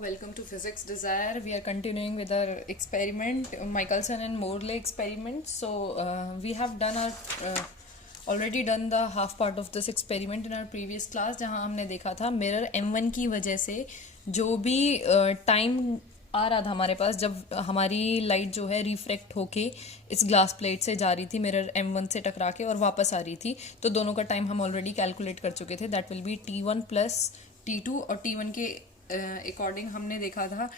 welcome to Physics Desire. We are continuing with our experiment, Michelson and Morley experiment. So we have done our already done the half part of this experiment in our previous class, जहाँ हमने देखा था mirror M1 की वजह से जो भी time आ रहा था हमारे पास जब हमारी लाइट जो है रिफ्रेक्ट होके इस ग्लास प्लेट से जा रही थी मिरर M1 से टकरा के और वापस आ रही थी, तो दोनों का टाइम हम ऑलरेडी कैलकुलेट कर चुके थे. That will B T1 plus T2 और T1 के अकॉर्डिंग हमने देखा था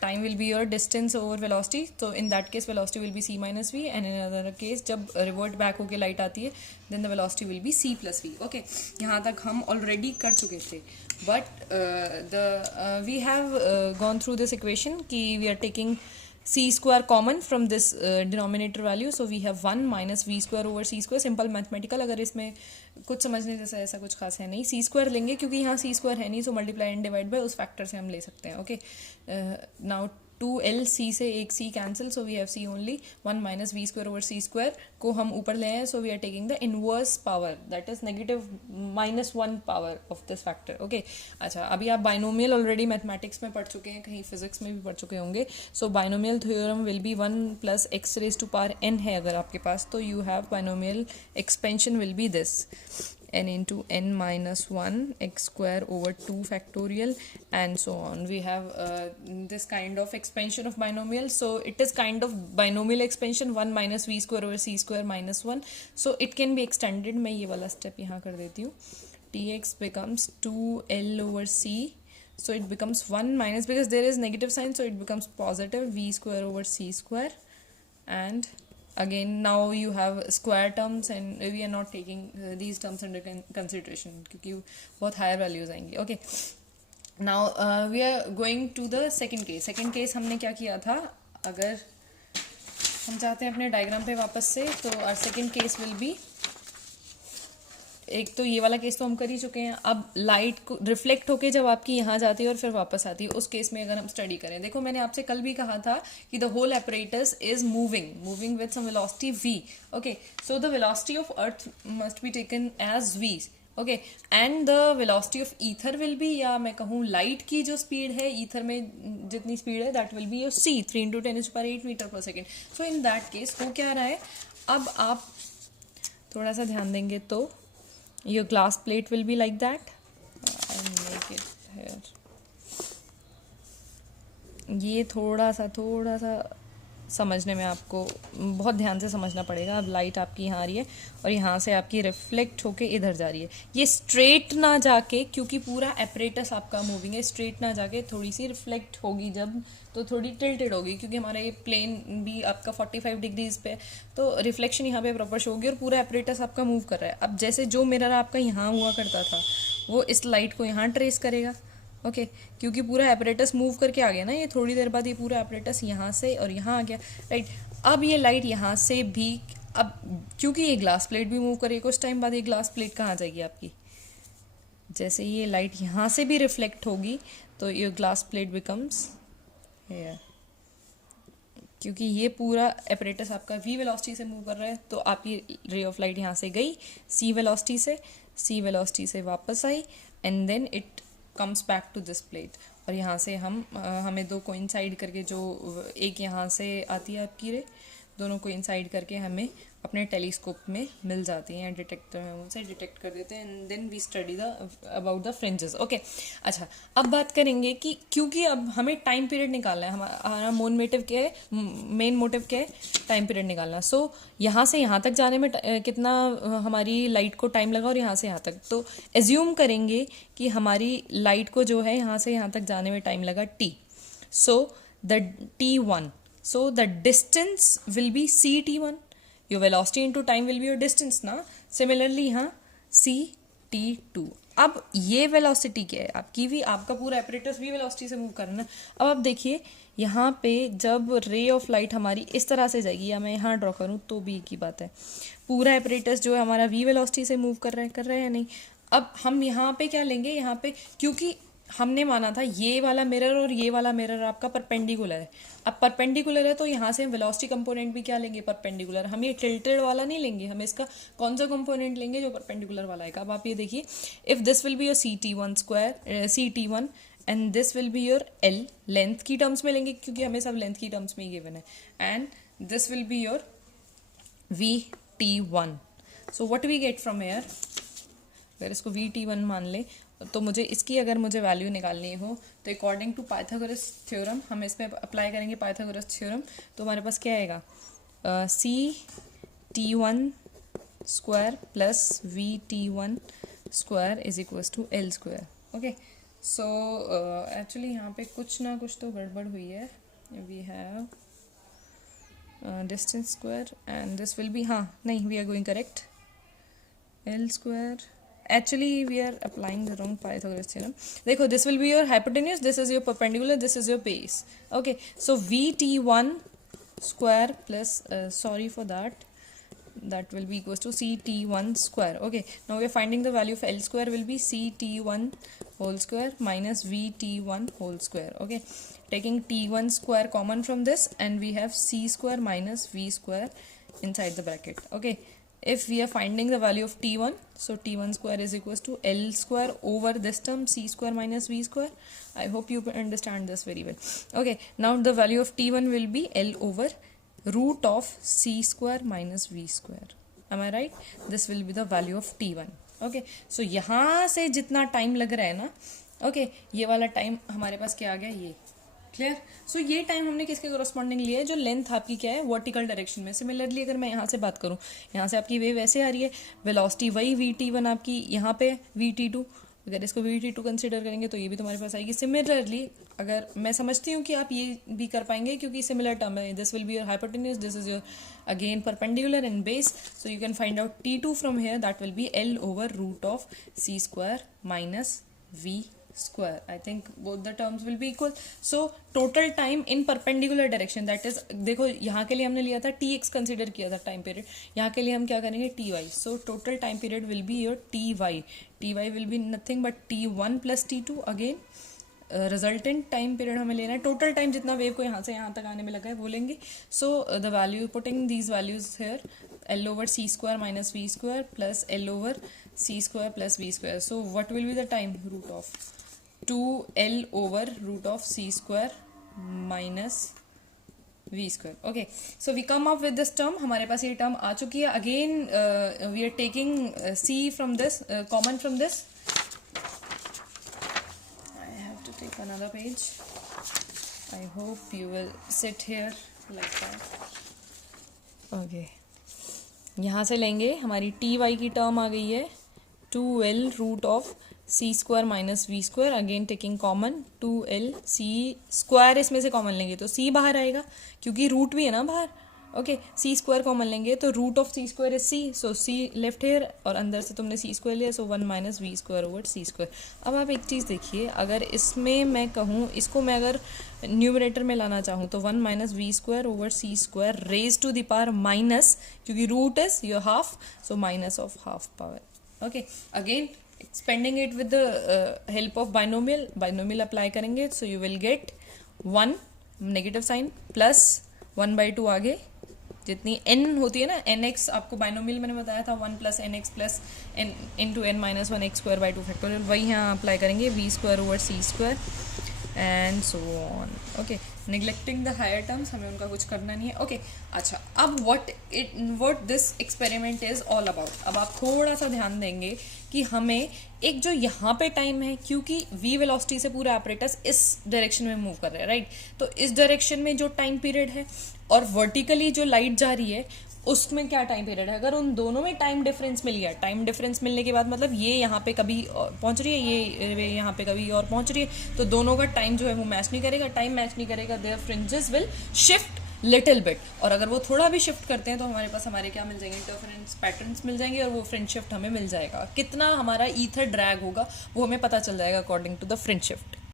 time will be your distance over velocity. तो in that case velocity will be c minus v, and in other case जब रिवर्ट बैक होके लाइट आती है then the velocity will be c plus v. Okay, यहाँ तक हम already कर चुके थे, but we have gone through this equation कि we are taking c square common from this denominator value, so we have 1 minus v square over c square. Simple mathematical, अगर इसमें कुछ समझने जैसा ऐसा कुछ खास है नहीं. c square लेंगे क्योंकि यहाँ c square है नहीं, so multiply and divide by उस फैक्टर से हम ले सकते हैं. ओके, नाउ 2l c से एक c cancel, so we have c only. 1 minus V square over C square को हम ऊपर ले आए, so we are taking the inverse power, that is negative -1 power of this factor. Okay, अच्छा, अभी आप बाइनोमियल ऑलरेडी मैथमेटिक्स में पढ़ चुके हैं, कहीं फिजिक्स में भी पढ़ चुके होंगे. So binomial theorem will be 1 plus x raise to power n है अगर आपके पास, तो you have binomial expansion will be this n into n minus 1 x square over 2 factorial and so on. We have this kind of expansion of binomial, so it is kind of binomial expansion 1 minus v square over c square minus 1, so it can be extended. मैं ये वाला step यहाँ कर देती हूँ. tx becomes 2l over c, so it becomes 1 minus, because there is negative sign, so it becomes positive v square over c square. And again now you have square terms and we are not taking these terms under consideration क्योंकि बहुत higher values आएंगी. Okay, now we are going to the second case. second case हमने क्या किया था, अगर हम चाहते हैं अपने डायग्राम पे वापस से, तो our second case will be, एक तो ये वाला केस तो हम कर ही चुके हैं. अब लाइट को रिफ्लेक्ट होके जब आपकी यहाँ जाती है और फिर वापस आती है, उस केस में अगर हम स्टडी करें, देखो मैंने आपसे कल भी कहा था कि the whole apparatus is moving with some velocity v. Okay, so the velocity of earth must be taken as v. Okay, and the velocity of ether will be, या मैं कहूँ लाइट की जो स्पीड है ईथर में जितनी speed है, that will be your c, 3 into 10⁸ meter पर second. So in that case हो क्या रहा है, अब आप थोड़ा सा ध्यान देंगे तो your glass plate will be like that. I'll make it here. ये थोड़ा सा समझने में आपको बहुत ध्यान से समझना पड़ेगा. अब लाइट आपकी यहाँ आ रही है और यहाँ से आपकी रिफ्लेक्ट होके इधर जा रही है. ये स्ट्रेट ना जाके, क्योंकि पूरा एपरेटस आपका मूविंग है, स्ट्रेट ना जाके थोड़ी सी रिफ्लेक्ट होगी जब, तो थोड़ी टिल्टेड होगी क्योंकि हमारा ये प्लेन भी आपका 45 डिग्रीज पे, तो रिफ्लेक्शन यहाँ पे प्रॉपर शो होगी और पूरा एपरेटस आपका मूव कर रहा है. अब जैसे जो मिरर आपका यहाँ हुआ करता था वो इस लाइट को यहाँ ट्रेस करेगा. ओके, क्योंकि पूरा एपरेटस मूव करके आ गया ना, ये थोड़ी देर बाद ये पूरा एपरेटस यहाँ से और यहाँ आ गया, राइट. अब ये लाइट यहाँ से भी, अब क्योंकि ये ग्लास प्लेट भी मूव करेगी, कुछ टाइम बाद ये ग्लास प्लेट कहाँ जाएगी आपकी, जैसे ये लाइट यहाँ से भी रिफ्लेक्ट होगी तो ये ग्लास प्लेट बिकम्स हियर. क्योंकि ये पूरा एपरेटस आपका v वेलोसिटी से मूव कर रहा है, तो आपकी रे ऑफ लाइट यहाँ से गई c वेलोसिटी से वापस आई, and then it comes back to this plate. और यहाँ से हमें दो कोइंसाइड करके, जो एक यहाँ से आती है आपकी रे, दोनों कोइंसाइड करके हमें अपने टेलीस्कोप में मिल जाती हैं, डिटेक्टर में उनसे डिटेक्ट कर देते हैं, and then we study about the fringes. Okay, अच्छा, अब बात करेंगे कि क्योंकि अब हमें टाइम पीरियड निकालना है, हमारा मेन मोटिव क्या है, टाइम पीरियड निकालना. सो यहाँ से यहाँ तक जाने में कितना हमारी लाइट को टाइम लगा और यहाँ से यहाँ तक, तो एज्यूम करेंगे कि हमारी लाइट को जो है यहाँ से यहाँ तक जाने में टाइम लगा t. So the t1, so the distance will be ct1. your velocity into time will be your distance ना. similarly यहाँ ct2. अब ये वेलोसिटी क्या है आपकी भी, आपका पूरा एपरेटस भी वेलोसिटी से मूव करना. अब आप देखिए यहाँ पे जब रे ऑफ लाइट हमारी इस तरह से जाएगी, या मैं यहाँ ड्रॉ करूँ तो भी एक ही बात है, पूरा एपरेटस जो है हमारा v वेलोसिटी से मूव कर रहा है या नहीं. अब हम यहाँ पे क्या लेंगे, यहाँ पे क्योंकि हमने माना था ये वाला मिरर और ये वाला मिरर आपका परपेंडिकुलर है. अब परपेंडिकुलर है तो यहाँ से हम वेलोसिटी कंपोनेंट भी क्या लेंगे, परपेंडिकुलर. हम ये टिल्टेड वाला नहीं लेंगे, हम इसका कौन सा कंपोनेंट लेंगे, जो परपेंडिकुलर वाला है. अब आप ये देखिए, if this will be your ct1 square, ct1 and this will be your L, length की टर्म्स में लेंगे क्योंकि हमें सब लेंथ की टर्म्स में ही गिवन है, and this will be your VT1. So what we get from here, अगर इसको VT1 मान ले तो मुझे इसकी अगर मुझे वैल्यू निकालनी हो तो अकॉर्डिंग टू पाइथागोरस थ्योरम हम इसमें अप्लाई करेंगे पाइथागोरस थ्योरम, तो हमारे पास क्या आएगा, CT1 square plus VT1 square is equals to L square. Okay, so actually यहाँ पे कुछ ना कुछ तो गड़बड़ हुई है. We have distance square and this will be, हाँ नहीं, we are going correct, L square. Actually, we are applying the wrong Pythagoras theorem. देखो, this will be your hypotenuse, this is your perpendicular, this is your base. Okay, so VT1 square plus, sorry for that, that will be equals to CT1 square. Okay, now we are finding the value of L square will be CT1 whole square minus VT1 whole square. Okay, taking T1 square common from this, and we have C square minus V square inside the bracket. Okay, if we are finding the value of T1, so T1 square is equals to L square over this term C square minus V square. I hope you understand this very well. Okay, now the value of T1 will be L over root of C square minus V square. Am I right? This will be the value of T1. Okay, so यहाँ से जितना time लग रहा है ना, okay, ये वाला time हमारे पास क्या आ गया, ये क्लियर. सो ये टाइम हमने किसके कोरस्पॉन्डिंग लिया है, जो लेंथ आपकी क्या है वर्टिकल डायरेक्शन में. सिमिलरली अगर मैं यहाँ से बात करूँ, यहाँ से आपकी वेव ऐसे आ रही है, वेलोसिटी वही VT1 आपकी यहाँ पे VT2, अगर इसको VT2 कंसिडर करेंगे तो ये भी तुम्हारे पास आएगी. सिमिलरली अगर मैं समझती हूँ कि आप ये भी कर पाएंगे क्योंकि सिमिलर टर्म है, this will be your hypotenuse, this is your again perpendicular and base, so you can find out T2 from here, that will be L over root of C square minus V square. I think both the terms will be equal. So total time in perpendicular direction, that is, देखो यहाँ के लिए हमने लिया था TX consider किया था time period, यहाँ के लिए हम क्या करेंगे TY. So total time period will be your TY. TY will be nothing but T1 plus T2 again. Resultant time period हमें लेना है, टोटल टाइम जितना वेव को यहाँ से यहाँ तक आने में लगा है वो लेंगे. So the value, putting these values here, L over C square minus V square plus L over C square plus V square. So what will be the time, root of 2L over root of C square minus V square. Okay, so we come up with this term. हमारे पास ये term आ चुकी है. Again we are taking C from this, common from this. I have to take another page. I hope you will sit here like that. Okay, यहाँ से लेंगे, हमारी TY की term आ गई है 2L root of C square minus V square, again taking common 2L C square, इसमें से common लेंगे तो C बाहर आएगा क्योंकि रूट भी है ना बाहर. ओके, C स्क्वायर कॉमन लेंगे तो root of C square is C, so C left here और अंदर से तुमने C स्क्वायर लिया, so 1 minus V square over C square. अब आप एक चीज़ देखिए, अगर इसमें मैं कहूँ, इसको मैं अगर न्यूमरेटर में लाना चाहूँ तो 1 minus V square over C square raise to the power minus, क्योंकि root is your half, so minus of half power. Okay, again expanding it with the help of binomial apply करेंगे, so you will get 1 negative sign plus 1/2 आगे जितनी n होती है ना, nx आपको binomial मैंने बताया था 1 plus nx plus n into n minus 1 x square by 2 factorial, वही यहाँ अप्लाई करेंगे v square over c square and so on. Okay, neglecting the higher terms, हमें उनका कुछ करना नहीं है. ओके, अच्छा, अब what this experiment is all about. अब आप थोड़ा सा ध्यान देंगे कि हमें एक जो यहाँ पे टाइम है, क्योंकि v वेलोसिटी से पूरा एपरेटस इस डायरेक्शन में मूव कर रहा है, राइट, तो इस डायरेक्शन में जो टाइम पीरियड है और वर्टिकली जो लाइट जा रही है उसमें क्या टाइम पीरियड है. अगर उन दोनों में टाइम डिफरेंस मिल गया, टाइम डिफरेंस मिलने के बाद मतलब ये यहाँ पे कभी पहुँच रही है, ये यहाँ पे कभी और पहुँच रही है, तो दोनों का टाइम जो है वो मैच नहीं करेगा, टाइम मैच नहीं करेगा, their fringes will shift little bit. और अगर वो थोड़ा भी शिफ्ट करते हैं तो हमारे पास हमारे क्या मिल जाएंगे, इंटरफेरेंस पैटर्न्स मिल जाएंगे और वो फ्रिंज शिफ्ट हमें मिल जाएगा. कितना हमारा ईथर ड्रैग होगा वो हमें पता चल जाएगा according to the fringe shift.